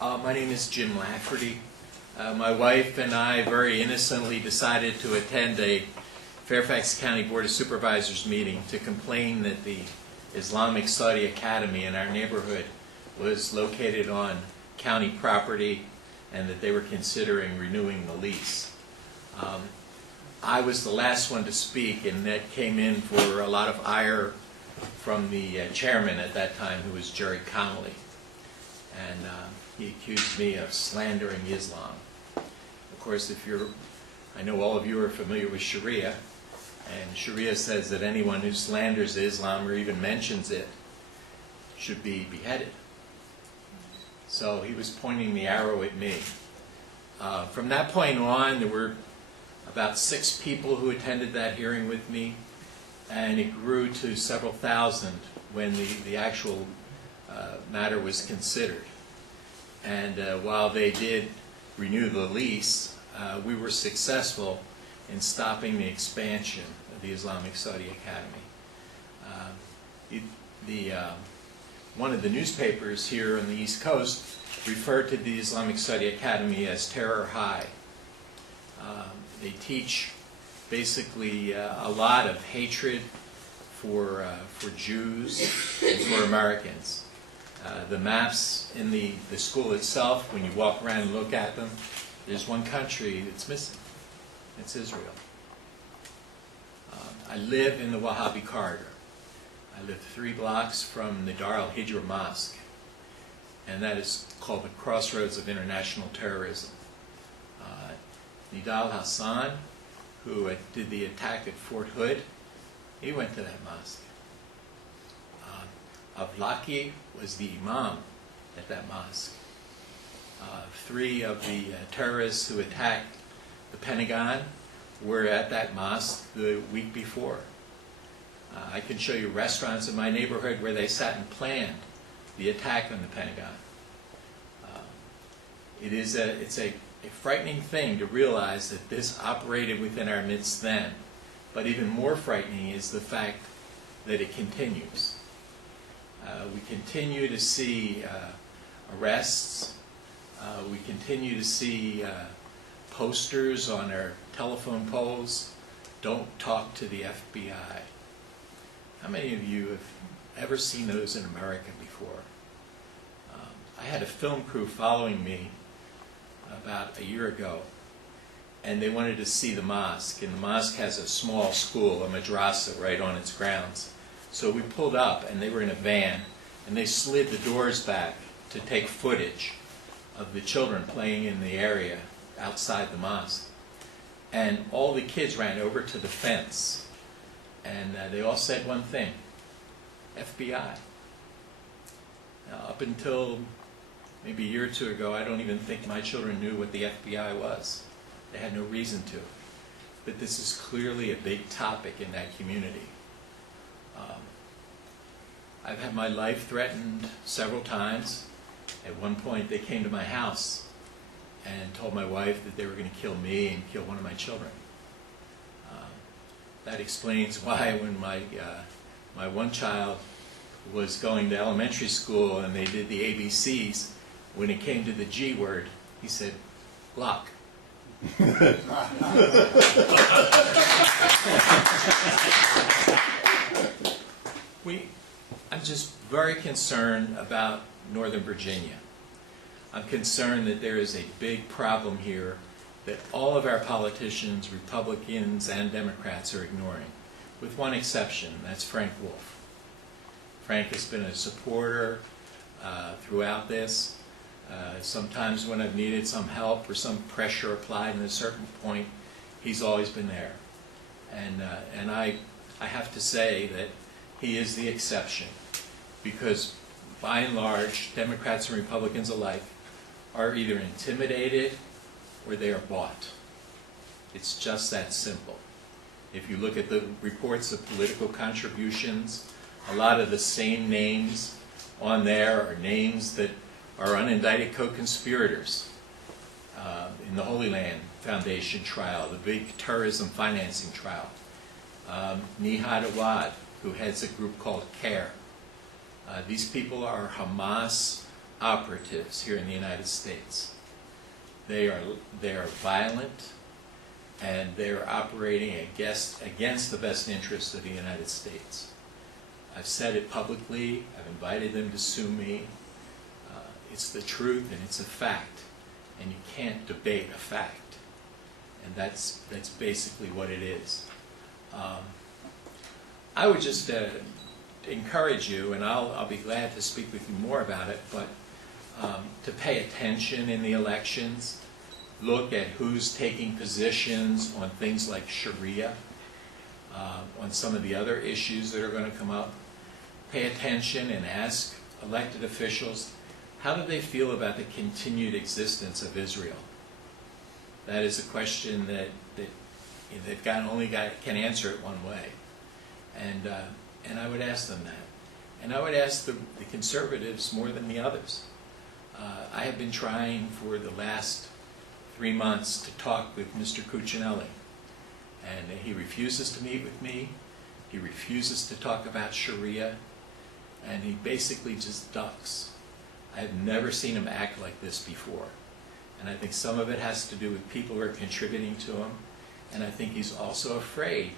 My name is Jim Lafferty. My wife and I very innocently decided to attend a Fairfax County Board of Supervisors meeting to complain that the Islamic Study Academy in our neighborhood was located on county property and that they were considering renewing the lease. I was the last one to speak, and that came in for a lot of ire from the chairman at that time, who was Jerry Connolly. And he accused me of slandering Islam. Of course, I know all of you are familiar with Sharia, and Sharia says that anyone who slanders Islam or even mentions it should be beheaded. So he was pointing the arrow at me. From that point on, there were about 6 people who attended that hearing with me, and it grew to several thousand when the actual matter was considered. And while they did renew the lease, we were successful in stopping the expansion of the Islamic Study Academy. One of the newspapers here on the East Coast referred to the Islamic Study Academy as Terror High. They teach basically a lot of hatred for Jews and for Americans. The maps in the school itself, when you walk around and look at them, there's one country that's missing. It's Israel. I live in the Wahhabi corridor. I live 3 blocks from the Dar al-Hijra Mosque, and that is called the crossroads of international terrorism. Nidal Hassan, who did the attack at Fort Hood, he went to that mosque. Avlaki was the imam at that mosque. 3 of the terrorists who attacked the Pentagon were at that mosque the week before. I can show you restaurants in my neighborhood where they sat and planned the attack on the Pentagon. It's a frightening thing to realize that this operated within our midst then, but even more frightening is the fact that it continues. We continue to see arrests. We continue to see posters on our telephone poles, "Don't talk to the FBI." How many of you have ever seen those in America before? I had a film crew following me about a year ago, and they wanted to see the mosque, and the mosque has a small school, a madrasa, right on its grounds. So we pulled up, and they were in a van, and they slid the doors back to take footage of the children playing in the area outside the mosque. And all the kids ran over to the fence, and they all said one thing: FBI. Now, up until maybe a year or 2 ago, I don't even think my children knew what the FBI was. They had no reason to. But this is clearly a big topic in that community. I've had my life threatened several times. At one point, they came to my house and told my wife that they were going to kill me and kill one of my children. That explains why when my one child was going to elementary school and they did the ABCs, when it came to the G word, he said, "Lock." I'm just very concerned about Northern Virginia. I'm concerned that there is a big problem here that all of our politicians, Republicans and Democrats, are ignoring, with one exception. That's Frank Wolf. Frank has been a supporter throughout this. Sometimes when I've needed some help or some pressure applied at a certain point, he's always been there. And I have to say that he is the exception, because by and large, Democrats and Republicans alike are either intimidated or they are bought. It's just that simple. If you look at the reports of political contributions, a lot of the same names on there are names that are unindicted co-conspirators in the Holy Land Foundation trial, the big terrorism financing trial. Nihad Awad, who heads a group called CARE. These people are Hamas operatives here in the United States. They are violent, and they are operating against the best interests of the United States. I've said it publicly. I've invited them to sue me. It's the truth, and it's a fact, and you can't debate a fact. And that's basically what it is. I would just encourage you, and I'll be glad to speak with you more about it, but to pay attention in the elections, look at who's taking positions on things like Sharia, on some of the other issues that are going to come up. Pay attention and ask elected officials, how do they feel about the continued existence of Israel? That is a question that they've can answer it one way. And I would ask them that. And I would ask the conservatives more than the others. I have been trying for the last 3 months to talk with Mr. Cuccinelli. And he refuses to meet with me. He refuses to talk about Sharia. And he basically just ducks. I have never seen him act like this before. And I think some of it has to do with people who are contributing to him. And I think he's also afraid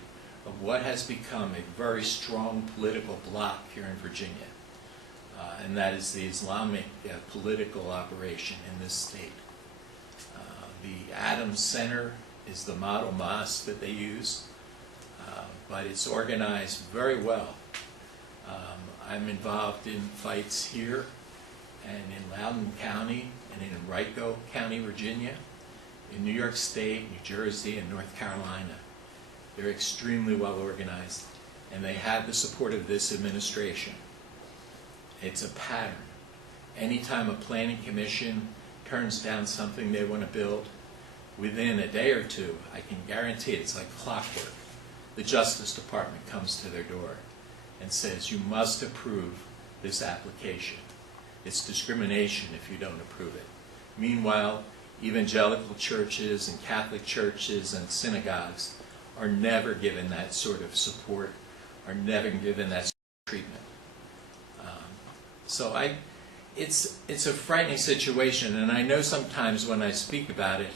of what has become a very strong political bloc here in Virginia. And that is the Islamic political operation in this state. The Adams Center is the model mosque that they use, but it's organized very well. I'm involved in fights here and in Loudoun County and in Henrico County, Virginia, in New York State, New Jersey, and North Carolina. They're extremely well organized, and they have the support of this administration. It's a pattern. Anytime a planning commission turns down something they want to build, within a day or two, I can guarantee it's like clockwork. The Justice Department comes to their door and says, you must approve this application. It's discrimination if you don't approve it. Meanwhile, evangelical churches and Catholic churches and synagogues are never given that sort of support, are never given that sort of treatment. So it's a frightening situation, and I know sometimes when I speak about it,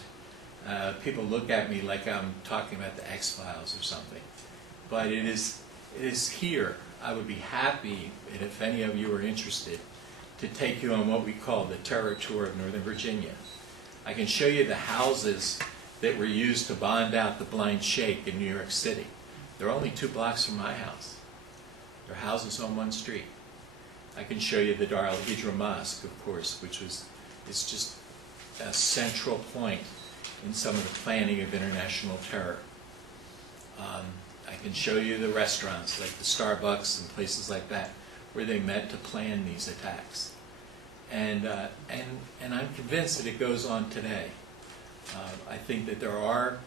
people look at me like I'm talking about the X-Files or something. But it is here. I would be happy, and if any of you are interested, to take you on what we call the terror tour of Northern Virginia. I can show you the houses that were used to bond out the blind sheikh in New York City. They're only 2 blocks from my house. They're houses on one street. I can show you the Dar al-Hijra Mosque, of course, it's just a central point in some of the planning of international terror. I can show you the restaurants, like the Starbucks and places like that, where they met to plan these attacks. And I'm convinced that it goes on today. I think that there are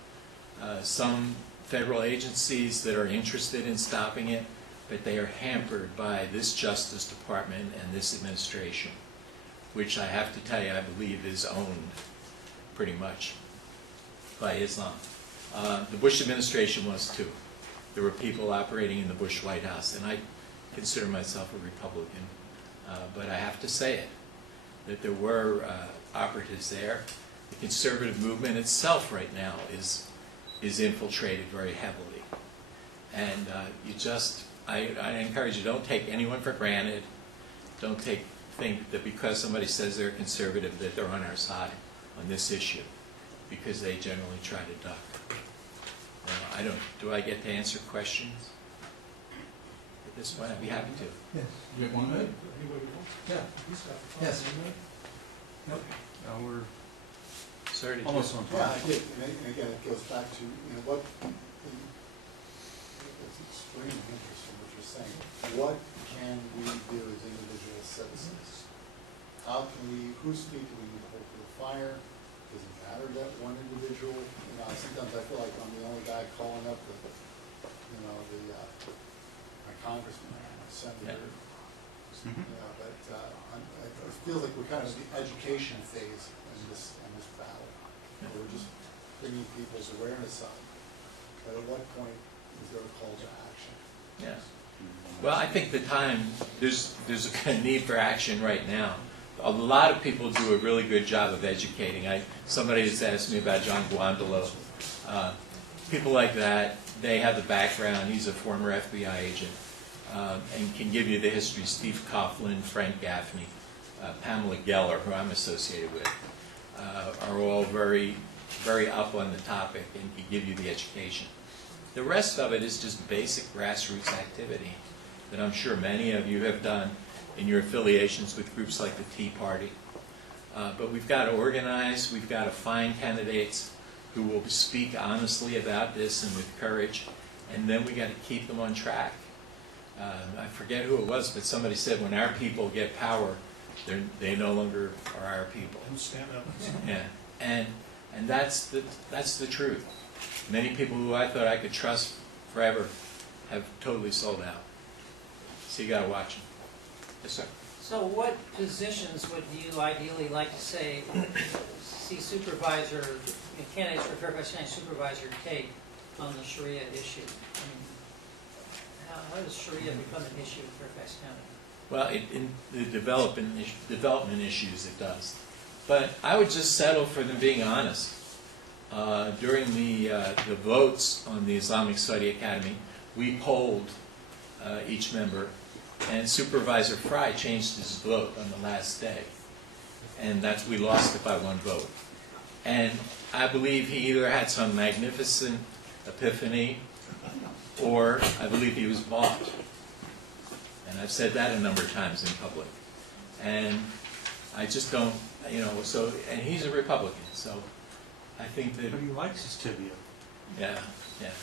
some federal agencies that are interested in stopping it, but they are hampered by this Justice Department and this administration, which I have to tell you, I believe is owned pretty much by Islam. The Bush administration was too. There were people operating in the Bush White House, and I consider myself a Republican, but I have to say it, that there were operatives there. The conservative movement itself right now is infiltrated very heavily. And I encourage you, don't take anyone for granted. Don't think that because somebody says they're conservative that they're on our side on this issue, because they generally try to duck. Do I get to answer questions at this point? I'd be happy to. Yes. You have 1 minute? Yeah. Yes. Nope. We're Sorry to almost on time. Yeah, I did. And again, it goes back to, what, it's extremely interesting what you're saying. What can we do as individual citizens? How can whose feet do we need to hold to the fire? Does it matter that one individual, sometimes I feel like I'm the only guy calling up my congressman, my senator. But it feels like we're kind of in the education phase in this battle. We're just bringing people's awareness up. But at what point is there a call to action? Yes. Well, I think there's a need for action right now. a lot of people do a really good job of educating. Somebody has asked me about John Guandolo. People like that, they have the background. He's a former FBI agent and can give you the history. Steve Coughlin, Frank Gaffney, Pamela Geller, who I'm associated with, are all very, very up on the topic and can give you the education. The rest of it is just basic grassroots activity that I'm sure many of you have done in your affiliations with groups like the Tea Party. But we've got to organize, we've got to find candidates who will speak honestly about this and with courage, and then we got to keep them on track. I forget who it was, but somebody said when our people get power, they no longer are our people. Stand up. Yeah, and that's the truth. Many people who I thought I could trust forever have totally sold out. So you got to watch them. Yes, sir. So what positions would you ideally like to see candidates for Fairfax County Supervisor take on the Sharia issue? I mean, how does Sharia become an issue in Fairfax County? Well, in the development issues, it does. But I would just settle for them being honest. During the votes on the Islamic Study Academy, we polled each member, and Supervisor Fry changed his vote on the last day. And we lost it by one vote. And I believe he either had some magnificent epiphany, or I believe he was bought. And I've said that a number of times in public. And I just don't, and he's a Republican, so I think that... But he likes his tibia. Yeah, yeah.